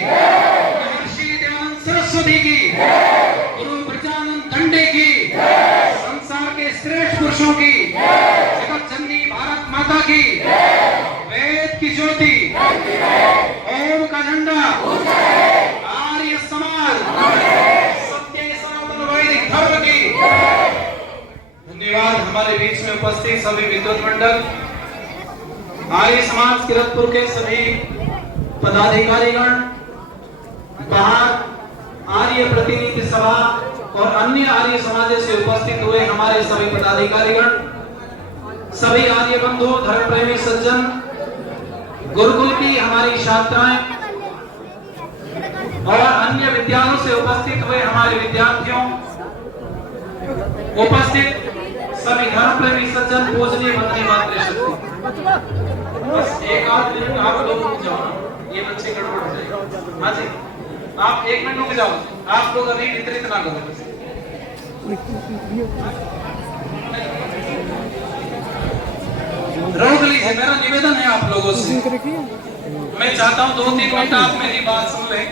महर्षि दयानंद सरस्वती की, गुरु ब्रजानंद दंडे की, संसार के श्रेष्ठ पुरुषों की, जगत जननी भारत माता की, वेद की ज्योति, ओम का झंडा, आर्य समाज, सत्य सनातन वैदिक धर्म की। धन्यवाद। हमारे बीच में उपस्थित सभी विद्वत मंडल, आर्य समाज किरतपुर के सभी पदाधिकारीगण, बाहर आर्य प्रतिनिधि सभा और अन्य आर्य समाज से उपस्थित हुए हमारे सभी पदाधिकारीगण, सभी आर्य बंधु, धर्म प्रेमी सज्जन, गुरुकुल की हमारी छात्राएं और अन्य विद्यालयों से उपस्थित हुए हमारे विद्यार्थियों, उपस्थित सभी धर्म प्रेमी सज्जन, पूजनीय वंदनीय मातृशक्ति। बस एक आध मिनट आप लोग रुक जाओ ना, ये बच्चे गड़बड़ हो जाएगा। हाँ जी, आप एक मिनट रुक जाओ, आप लोग अभी वितरित ना करो। रोक लीजिए, मेरा निवेदन है आप लोगों से। मैं चाहता हूँ 2-3 मिनट आप मेरी बात सुन लें।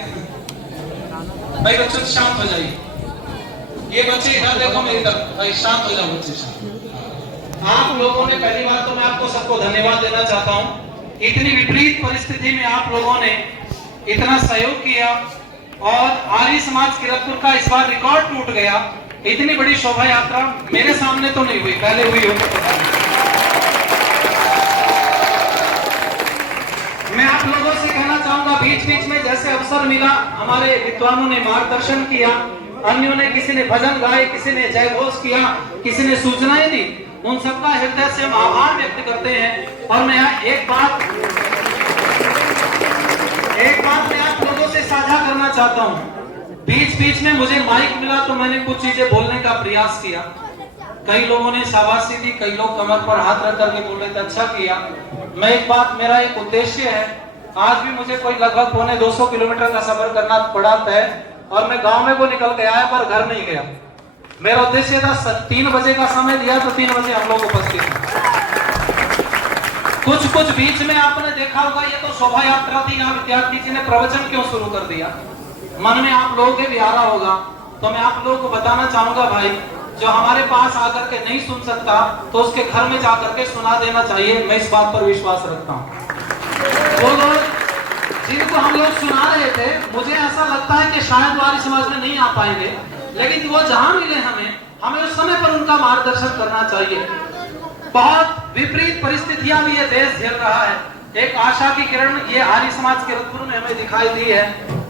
भाई बच्चों शांत हो जाइए। ये बच्चे इधर देखो मेरी तरफ, भाई शांत हो जाओ बच्चे, शांत। आप लोगों ने, पहली बात तो मैं आपको सबको धन्यवाद देना चाहता हूँ। इतनी विपरीत परिस्थिति में आप लोगों ने इतना सहयोग किया और आर्य समाज किरतपुर का इस बार रिकॉर्ड टूट गया। इतनी बड़ी शोभा यात्रा मेरे सामने तो नहीं हुई, पहले हुई हो। मैं आप लोगों से कहना चाहूंगा, बीच बीच में जैसे अवसर मिला, हमारे विद्वानों ने मार्गदर्शन किया, अन्यों ने, किसी ने भजन गाए, किसी ने जय घोष किया, किसी ने सूचनाएं दी, उन सबका हृदय से हम आभार व्यक्त करते हैं। और मैं एक बात मैं आप लोगों से साझा करना चाहता हूँ। बीच बीच में मुझे माइक मिला तो मैंने कुछ चीजें बोलने का प्रयास किया। कई लोगों ने शाबाशी दी, कई लोग कमर पर हाथ रख करके बोल रहे थे, अच्छा किया। मैं एक बात, मेरा एक उद्देश्य है, आज भी मुझे कोई लगभग 250 किलोमीटर का सफर करना पड़ा है और मैं गांव में को निकल के आया पर घर नहीं गया। मेरा उद्देश्य था 3 बजे का समय दिया तो 3 बजे हम लोग उपस्थित हैं। कुछ बीच में आपने देखा होगा, ये तो शोभा यात्रा थी, यहाँ विद्यार्थी जी ने प्रवचन क्यों शुरू कर दिया, मन में आप लोगों के भी आ रहा होगा। तो मैं आप लोगों को बताना चाहूंगा भाई, जो हमारे पास आकर के नहीं सुन सकता तो उसके घर में जाकर के सुना देना चाहिए। मैं इस बात पर विश्वास रखता हूँ। वो लोग जिनको हम लोग सुना रहे थे, मुझे ऐसा लगता है कि शायद आर्य समाज में नहीं आ पाएंगे, लेकिन वो जहां मिले हमें उस समय पर उनका मार्गदर्शन करना चाहिए। बहुत विपरीत परिस्थितियां भी ये देश झेल रहा है। एक आशा की किरण ये आर्य समाज किरतपुर में हमें दिखाई दी है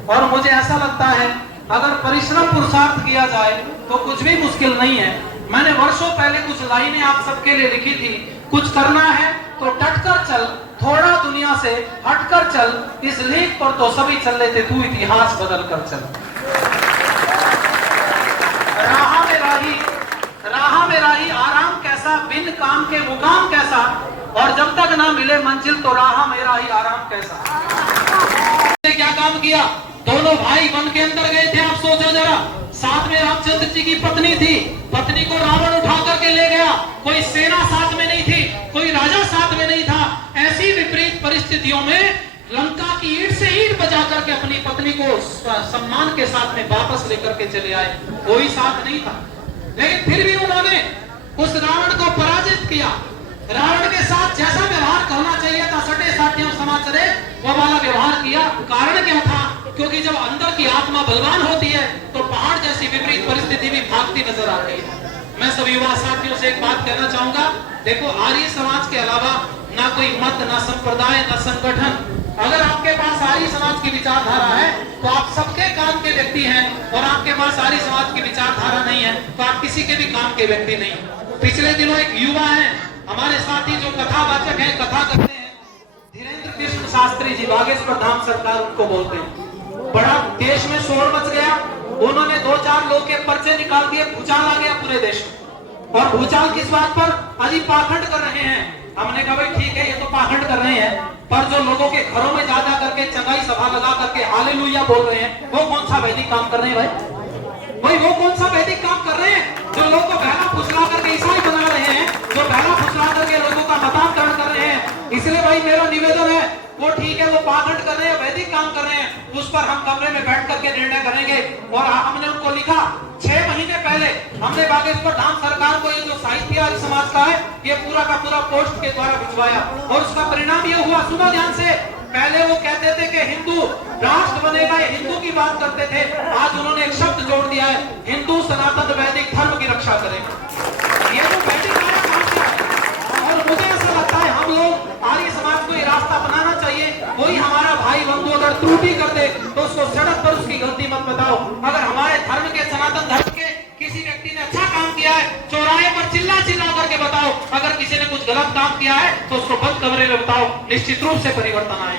और मुझे ऐसा लगता है अगर परिश्रम पुरुषार्थ किया जाए तो कुछ भी मुश्किल नहीं है। मैंने वर्षों पहले कुछ लाइनें आप सबके लिए लिखी थी, कुछ करना है तो डटकर चल, थोड़ा दुनिया से हटकर चल, इस लेख पर तो सभी चल लेते, तू इतिहास बदल कर चल। राह में राही आराम कैसा, बिन काम के मुकाम कैसा, और जब तक ना मिले मंजिल तो राह में राही आराम कैसा। क्या काम किया, दोनों भाई वन के अंदर गए थे, आप सोचो जरा। साथ में रामचंद्र जी की पत्नी थी, पत्नी को रावण उठा करके ले गया, कोई सेना साथ में नहीं थी, कोई राजा साथ में नहीं था। ऐसी विपरीत परिस्थितियों में लंका की ईंट से ईंट बजा करके अपनी पत्नी को सम्मान के साथ में वापस लेकर के चले आए, कोई साथ नहीं था। लेकिन फिर भी उन्होंने उस रावण को पराजित किया। रावण के साथ जैसा व्यवहार करना चाहिए था, सटे साटियों समाचरे, वो वाला व्यवहार किया। कारण क्या था, क्योंकि जब अंदर की आत्मा बलवान होती है तो पहाड़ जैसी विपरीत परिस्थिति भी भागती नजर आती है। मैं सभी युवा साथियों से एक बात कहना चाहूंगा, देखो आर्य समाज के अलावा ना कोई मत, ना संप्रदाय, ना संगठन। अगर आपके पास आर्य समाज की विचारधारा है तो आप सबके काम के व्यक्ति हैं, और आपके पास आर्य समाज की विचारधारा नहीं है तो आप किसी के भी काम के व्यक्ति नहीं। पिछले दिनों एक युवा है हमारे साथी जो कथावाचक है, कथा करते हैं, धीरेन्द्र कृष्ण शास्त्री जी, बागेश्वर धाम सरकार उनको बोलते हैं। बड़ा देश में शोर मच गया, उन्होंने 2-4 लोग के पर्चे निकाल दिए, भूचाल आ गया पूरे देश में। और भूचाल किस बात पर, अजी पाखंड कर रहे हैं। हमने कहा भाई ठीक है, ये तो पाखंड कर रहे हैं, पर जो लोगों के घरों में जा करके चंगाई सभा लगा करके हालेलुया बोल रहे हैं, वो कौन सा वैदिक काम कर रहे हैं भाई? वो कौन सा वैदिक काम कर रहे हैं जो लोगों को बहला फुसला करके ईसाई बना रहे हैं, जो बहला फुसला करके लोगों का मतांतरण कर रहे हैं। इसलिए भाई मेरा निवेदन है, वो ठीक है, वो पाखंड कर रहे हैं, वैदिक काम कर रहे हैं, उस पर हम कमरे में बैठ करके निर्णय करेंगे। और हमने उनको लिखा 6 महीने पहले, हमने बागेश्वर धाम सरकार को ये जो साहित्य आर्य समाज का है, ये पूरा का पूरा पोस्ट के द्वारा भिजवाया, और उसका परिणाम ये हुआ, सुनो ध्यान से। पहले वो कहते थे कि हिंदू राष्ट्र बनेगा, ये हिंदू की बात करते थे, आज उन्होंने एक शब्द जोड़ दिया है, हिंदू सनातन वैदिक धर्म की रक्षा करेगा। ये तो वैदिक और मुझे ऐसा लगता है हम लोग आर्य समाज को ये रास्ता बनाना चाहिए। कोई हमारा भाई बंधु अगर त्रुटि कर दे तो उसको सड़क पर उसकी गलती मत बताओ। अगर हमारे धर्म के, सनातन धर्म के किसी व्यक्ति ने अच्छा काम किया है, चौराहे पर चिल्ला चिल्ला करके बताओ। अगर किसी ने कुछ गलत काम किया है तो उसको बंद कमरे में बताओ, निश्चित रूप से परिवर्तन आए।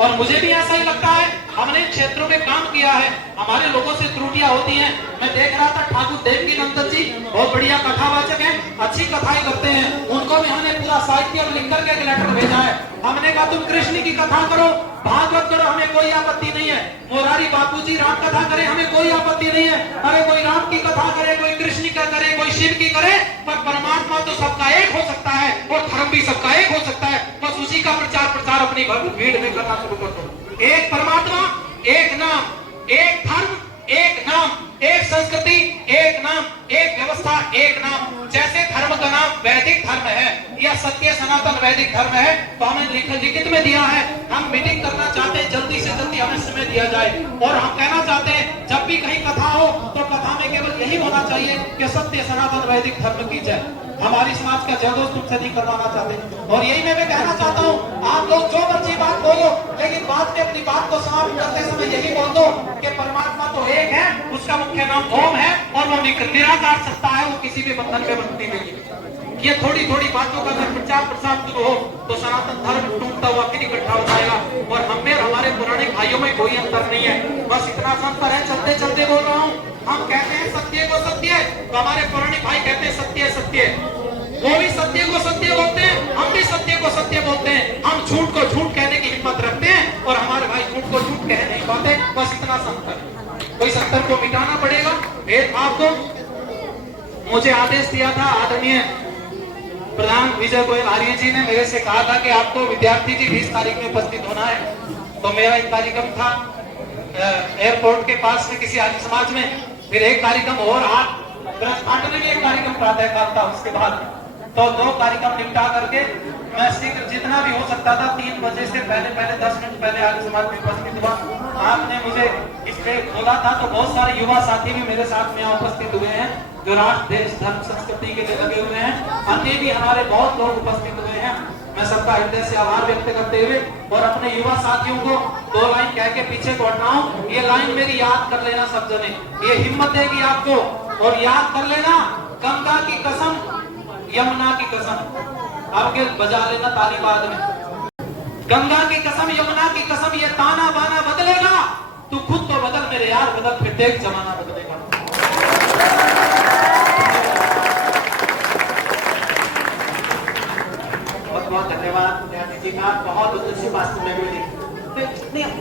और मुझे भी ऐसा ही लगता है, हमने क्षेत्रों में काम किया है, हमारे लोगों से त्रुटियां होती हैं। मैं देख रहा था ठाकुर देवकी नंदन जी बहुत बढ़िया कथावाचक हैं, अच्छी कथाएं करते हैं, उनको भी हमने पूरा साहित्य और लिख करके एक लेटर भेजा है। हमने कहा तुम कृष्ण की कथा करो, भागवत करो, हमें कोई आपत्ति नहीं है। मोरारी बापूजी राम कथा करे, हमें कोई आपत्ति नहीं है। अरे कोई राम की कथा करे, कोई कृष्ण की करे, कोई शिव की करे, पर परमात्मा तो सबका एक हो सकता है और धर्म भी सबका एक हो सकता है। बस उसी का प्रचार प्रसार अपनी भीड़ में करना शुरू कर दो। एक परमात्मा, एक नाम, एक धर्म, एक नाम, एक संस्कृति, एक नाम, एक व्यवस्था, एक नाम। जैसे धर्म का नाम वैदिक धर्म है या सत्य सनातन वैदिक धर्म है, तो हमें लिखित में दिया है। हम मीटिंग करना चाहते हैं, जल्दी से जल्दी हमें समय दिया जाए। और हम कहना चाहते हैं जब भी कहीं कथा हो तो कथा में केवल यही होना चाहिए कि सत्य सनातन वैदिक धर्म की जय। हमारी समाज का जयघोष तुमसे नहीं करवाना चाहते। और यही मैं कहना चाहता हूँ, आप लोग जो मर्जी बात बोलो, लेकिन बात में अपनी बात को समाप्त करते समय यही बोल दो कि परमात्मा तो एक है, उसका मुख्य नाम ओम है, और वो निराकार सत्ता है, वो किसी भी बंधन में बंधती नहीं। ये थोड़ी थोड़ी बातों का अगर प्रचार प्रसार शुरू हो तो सनातन धर्म टूटता हुआ फिर इकट्ठा हो जाएगा। और हम में हमारे पुराने भाइयों में कोई अंतर नहीं है। बस इतना अंतर है, चलते चलते बोल रहा हूँ। हम कहते हैं सत्य को सत्य, तो हमारे पुराने भाई कहते हैं सत्य सत्य, वो भी सत्य को सत्य बोलते हैं, हम भी सत्य को सत्य बोलते हैं। हम झूठ को झूठ कहने की हिम्मत रखते हैं और हमारे भाई झूठ को झूठ कह नहीं पाते। बस इतना संतर, कोई संतर को मिटाना पड़ेगा। भेदभाव को मुझे आदेश दिया था आदरणीय प्रधान विजय गोयल आर्य जी ने, मेरे से कहा था कि आपको विद्यार्थी जी 20 तारीख में उपस्थित होना है। तो मेरा एक कार्यक्रम था एयरपोर्ट के पास में किसी आर्य समाज में, फिर एक कार्यक्रम और ब्रजभाट में भी एक कार्यक्रम प्रातः काल था। उसके बाद तो 2 कार्यक्रम निपटा करके मैं शीघ्र जितना भी हो सकता था 3 बजे से पहले 10 मिनट पहले आर्य समाज में उपस्थित हुआ। आपने मुझे इसलिए बोला था, तो बहुत सारे युवा साथी भी मेरे साथ में उपस्थित हुए हैं, जो राष्ट्र देश धर्म संस्कृति के लिए लगे हुए हैं। अन्य भी हमारे बहुत लोग उपस्थित हुए हैं। मैं सबका हृदय से आभार व्यक्त करते हुए और अपने युवा साथियों को 2 लाइन कह के पीछे बढ़ रहा हूँ। ये लाइन मेरी याद कर लेना सब जने, ये हिम्मत देगी आपको। और याद कर लेना, गंगा की कसम, यमुना की कसम, आपके बजा लेना ताली बाद में। गंगा की कसम, यमुना की कसम, ये ताना बाना बदलेगा, तू खुद तो बदल मेरे यार, बदल फिर देख जमाना बदलेगा।